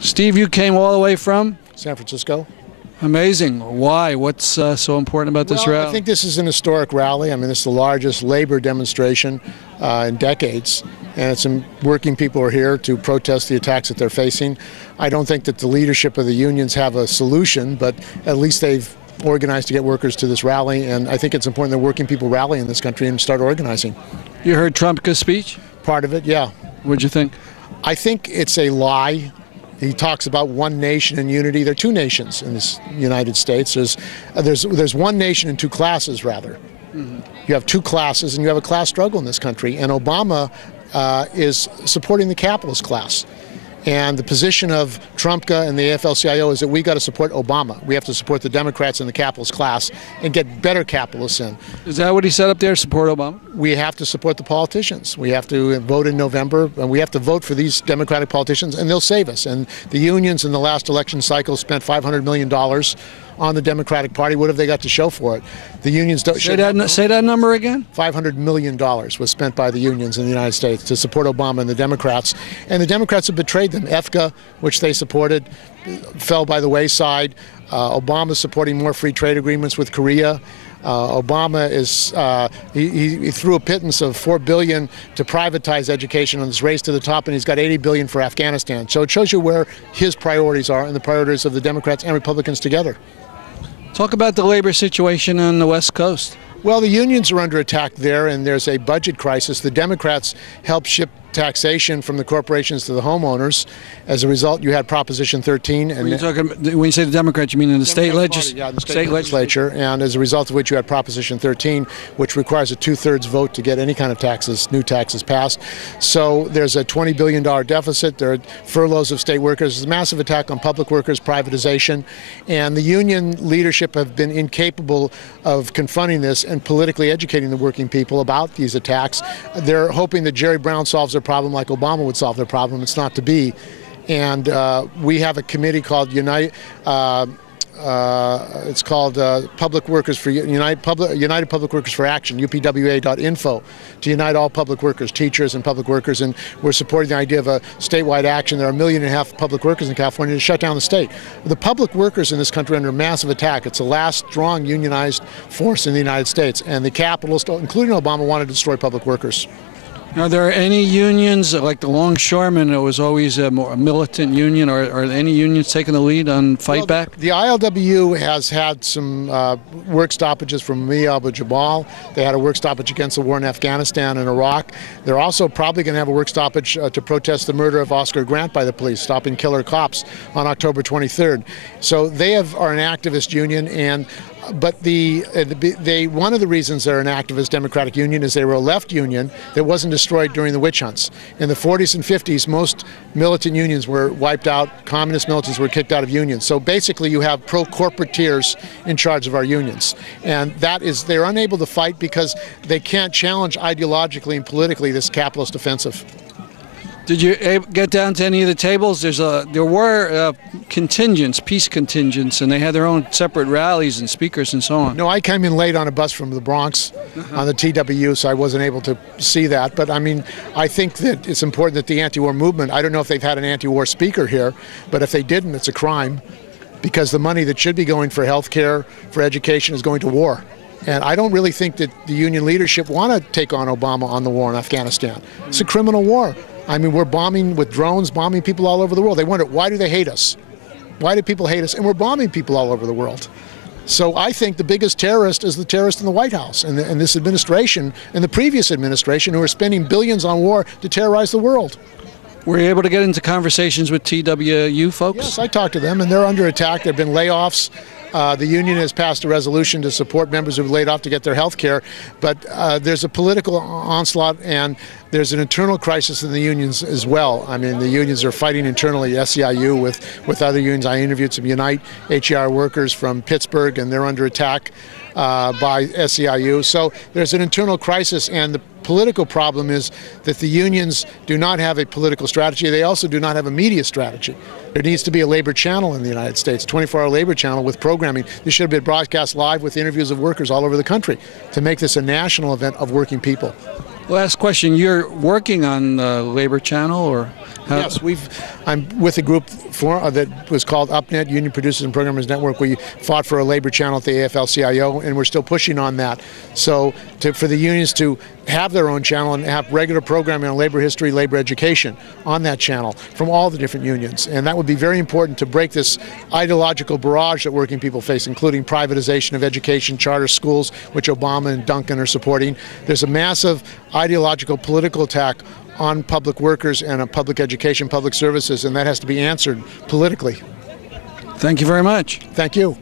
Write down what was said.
Steve, you came all the way from? San Francisco. Amazing. Why? What's so important about this rally? I think this is an historic rally. I mean, it's the largest labor demonstration in decades, and it's working people are here to protest the attacks that they're facing. I don't think that the leadership of the unions have a solution, but at least they've organized to get workers to this rally, and I think it's important that working people rally in this country and start organizing. You heard Trump's speech? Part of it, yeah. What'd you think? I think it's a lie. He talks about one nation and unity. There are two nations in this United States. There's one nation and two classes, rather. Mm-hmm. You have two classes, and you have a class struggle in this country. And Obama is supporting the capitalist class. And the position of Trumka and the AFL-CIO is that we got to support Obama. We have to support the Democrats and the capitalist class and get better capitalists in. Is that what he said up there, support Obama? We have to support the politicians. We have to vote in November, and we have to vote for these Democratic politicians, and they'll save us. And the unions in the last election cycle spent $500 million on the Democratic Party. What have they got to show for it? The unions don't... Say that number again? $500 million was spent by the unions in the United States to support Obama and the Democrats. And the Democrats have betrayed them. EFCA, which they supported, fell by the wayside. Obama's supporting more free trade agreements with Korea. Obama is he threw a pittance of $4 billion to privatize education on this race to the top, and he's got $80 billion for Afghanistan. So it shows you where his priorities are and the priorities of the Democrats and Republicans together. Talk about the labor situation on the West Coast. Well, the unions are under attack there, and there's a budget crisis. The Democrats helped ship taxation from the corporations to the homeowners. As a result, you had Proposition 13. And when you say the Democrats, you mean in the state legislature? Yeah, the state legislature. And as a result of which you had Proposition 13, which requires a 2/3 vote to get any kind of taxes, new taxes passed. So there's a $20 billion deficit. There are furloughs of state workers. There's a massive attack on public workers, privatization. And the union leadership have been incapable of confronting this and politically educating the working people about these attacks. They're hoping that Jerry Brown solves their problem like Obama would solve their problem. It's not to be. And we have a committee called United Public Workers for United Public Workers for Action, upwa.info, to unite all public workers, teachers and public workers, and we're supporting the idea of a statewide action. There are 1.5 million public workers in California to shut down the state. The public workers in this country are under massive attack. It's the last strong unionized force in the United States, and the capitalists, including Obama, wanted to destroy public workers. Are there any unions, like the Longshoremen, it was always a more militant union, or are any unions taking the lead on fight back? The ILWU has had some work stoppages from Ami Abu-Jamal. They had a work stoppage against the war in Afghanistan and Iraq. They're also probably going to have a work stoppage to protest the murder of Oscar Grant by the police, stopping killer cops on October 23rd. So they are an activist union, but one of the reasons they're an activist Democratic union is they were a left union that wasn't destroyed during the witch hunts. In the 40s and 50s, most militant unions were wiped out. Communist militants were kicked out of unions. So basically you have pro-corporateers in charge of our unions. And they're unable to fight because they can't challenge ideologically and politically this capitalist offensive. Did you get down to any of the tables? There were contingents, peace contingents, and they had their own separate rallies and speakers and so on. No, I came in late on a bus from the Bronx on the TWU, so I wasn't able to see that. But I mean, I think that it's important that the anti-war movement, I don't know if they've had an anti-war speaker here, but if they didn't, it's a crime, because the money that should be going for health care, for education, is going to war. And I don't really think that the union leadership want to take on Obama on the war in Afghanistan. It's a criminal war. I mean, we're bombing with drones, bombing people all over the world. They wonder, why do they hate us? Why do people hate us? And we're bombing people all over the world. So I think the biggest terrorist is the terrorist in the White House and this administration and the previous administration, who are spending billions on war to terrorize the world. Were you able to get into conversations with TWU folks? Yes, I talked to them, and they're under attack. There have been layoffs. The union has passed a resolution to support members who have laid off to get their health care, but there's a political onslaught, and there's an internal crisis in the unions as well. I mean, the unions are fighting internally, SEIU with other unions. I interviewed some Unite HER workers from Pittsburgh, and they're under attack by SEIU. So there's an internal crisis, and the political problem is that the unions do not have a political strategy. They also do not have a media strategy. There needs to be a labor channel in the United States, 24-hour labor channel with programming. This should have been broadcast live with interviews of workers all over the country to make this a national event of working people. Last question, you're working on the labor channel, or Yes, I'm with a group that was called UpNet, Union Producers and Programmers Network. We fought for a labor channel at the AFL-CIO, and we're still pushing on that. So for the unions to have their own channel and have regular programming on labor history, labor education on that channel from all the different unions. And that would be very important to break this ideological barrage that working people face, including privatization of education, charter schools, which Obama and Duncan are supporting. There's a massive ideological political attack on public workers and public education, public services, and that has to be answered politically. Thank you very much. Thank you.